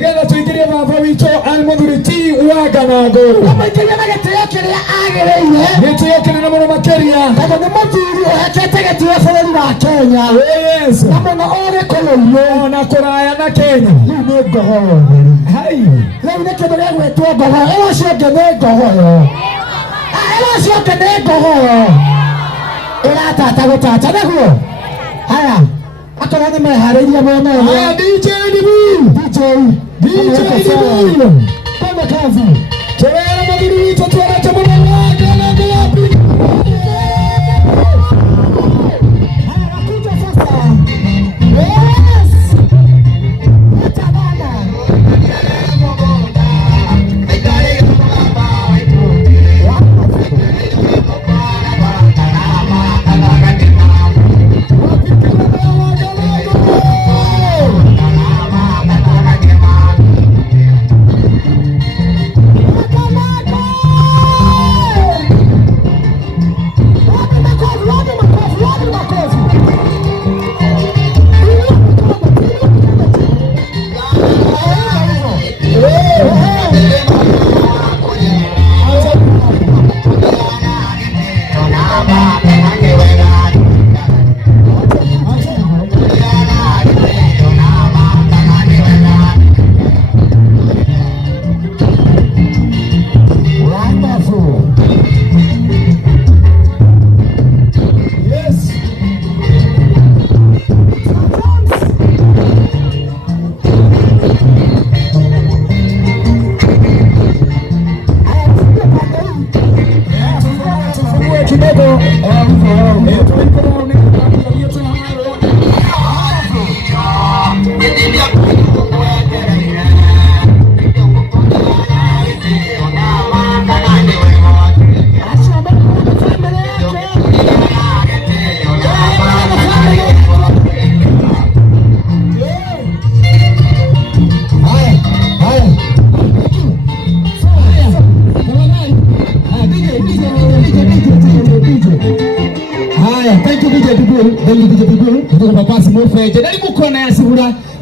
Nigenda tuingirie baba wito almudhuriti wanganangu. Amaitire na gitio kiria agireire. Gitio kinene muno makiria. Tondũ nĩ mũthuri ũhekete gĩtĩo bũrũri wa Kenya. Yes. Na mũno ũrĩ kũrũrio. Na kũraya na Kenya. Rĩu nĩ ngohoro. Hai. Rĩu nĩ kĩndũ gĩa gwĩtwo ngohoro. Ĩyo ũcio ũngĩ nĩ ngohoro. Ĩyo ũcio ũngĩ nĩ ngohoro. Ĩratata gũtata naguo. Haya. Akorwo nĩ meharĩirie mwena ũyũ. Haya DJ Dibu. DJ Dibu. Kwenda kazi. Tũrera mũthuri witũ tũrete mũno wanganangu wapi.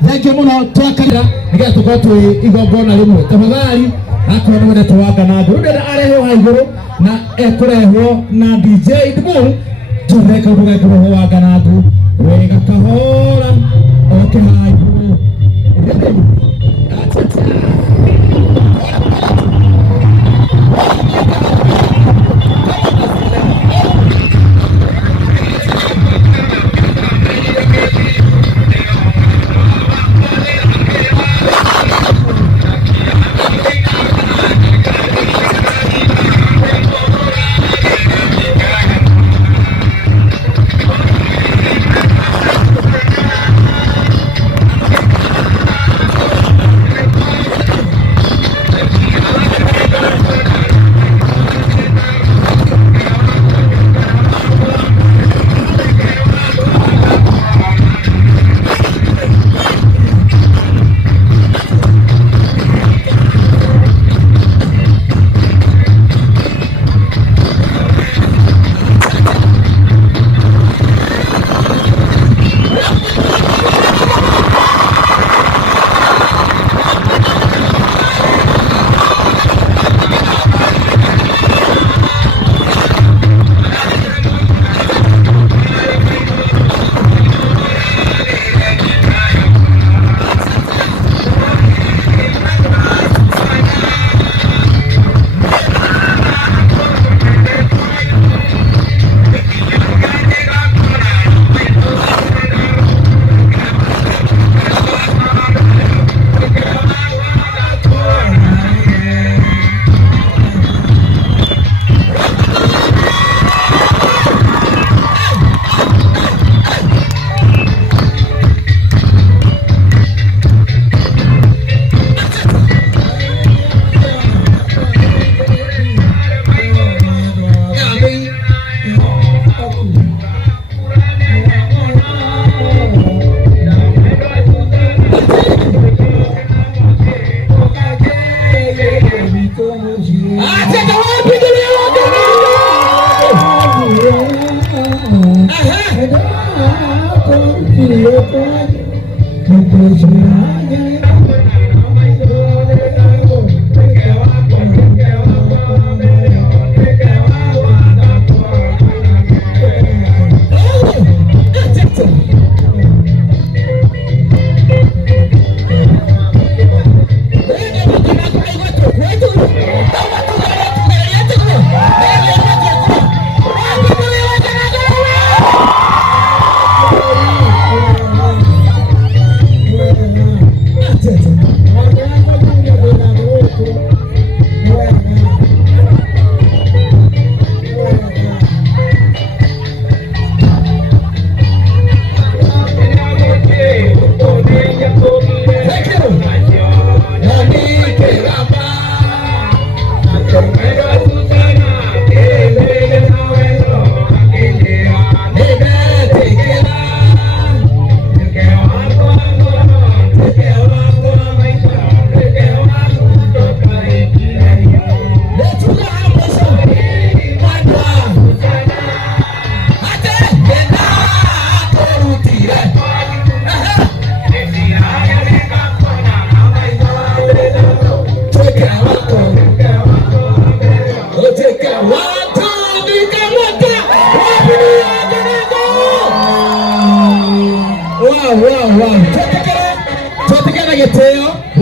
Thank you muno twakira nigetha tukorwo igongona rimwe tafadhali akorwo nĩ wendete wanganangu rĩu ndĩrenda arehwo haigũrũ na ekurehwo na DJ Dibu tũreka gũgekĩrwo wanganangu wega kahora oke haigũrũ.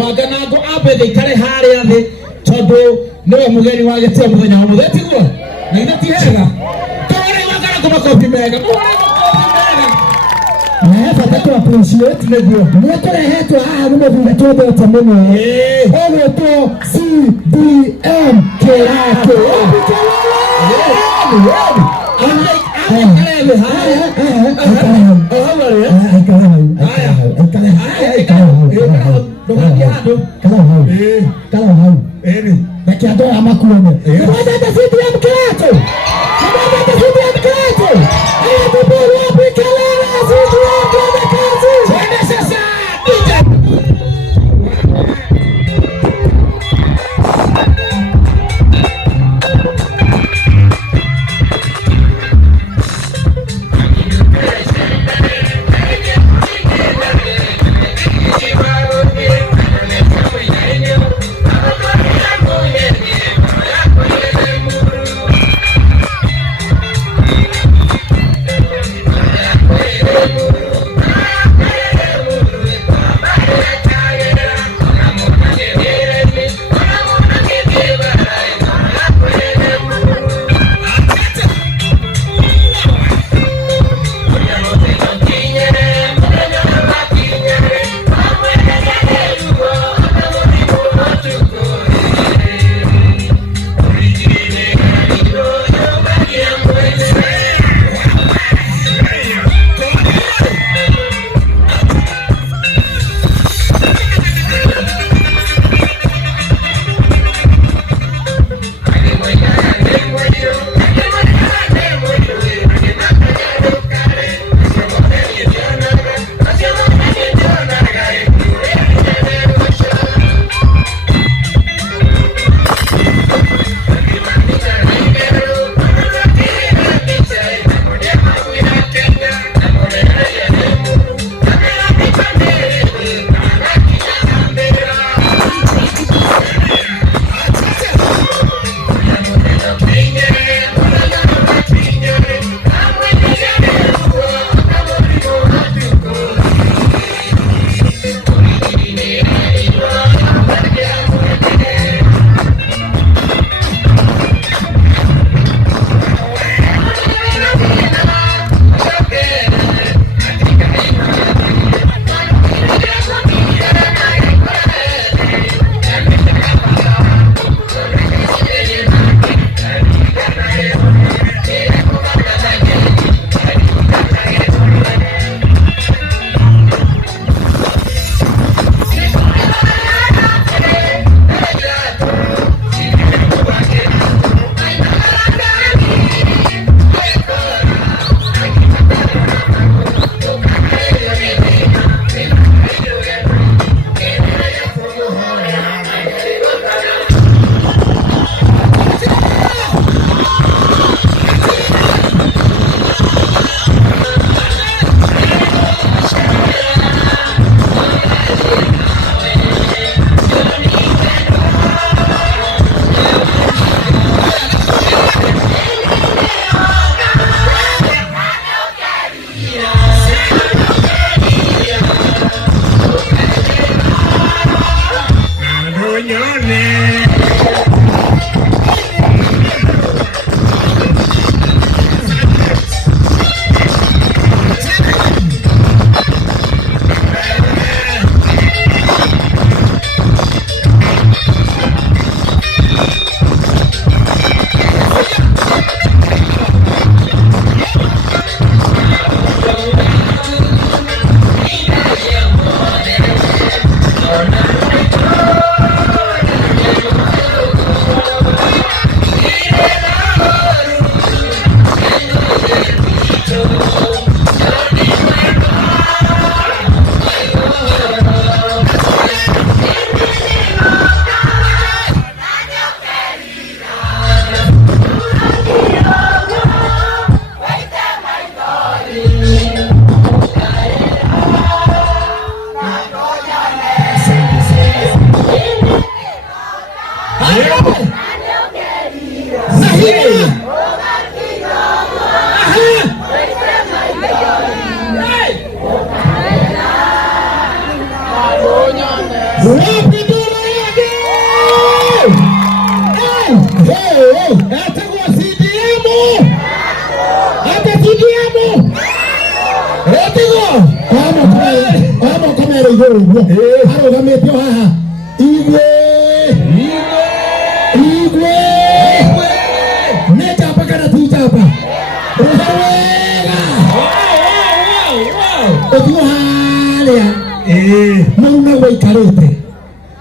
wanganangu ambe thikare haria thi tondu niwe mugeni wa gitio muthenya wa mutheti guo na ina ti hega tore wanganangu makofi mega bata tu appreciate niguo ni turehetwo haha ni muthure twendete muno ogwitwo CDM kirake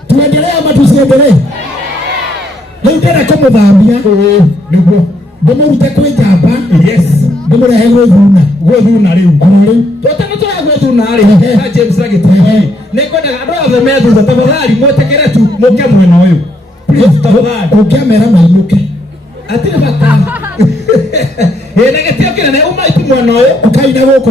tuendelee ama tusiendelee? Leo tena kama dhambia niguo ndumurute kwi njamba. Yes, ndumurehe gwithuna riu totana tura gwithuna ri na James Ragitari nikwendaga andu othe me thutha tafadhali mwetekere tu muke mwena uyu please tafadhali ukiamera mainuke atire bata ina getio kinene umaitu mwena uyu ukaina guku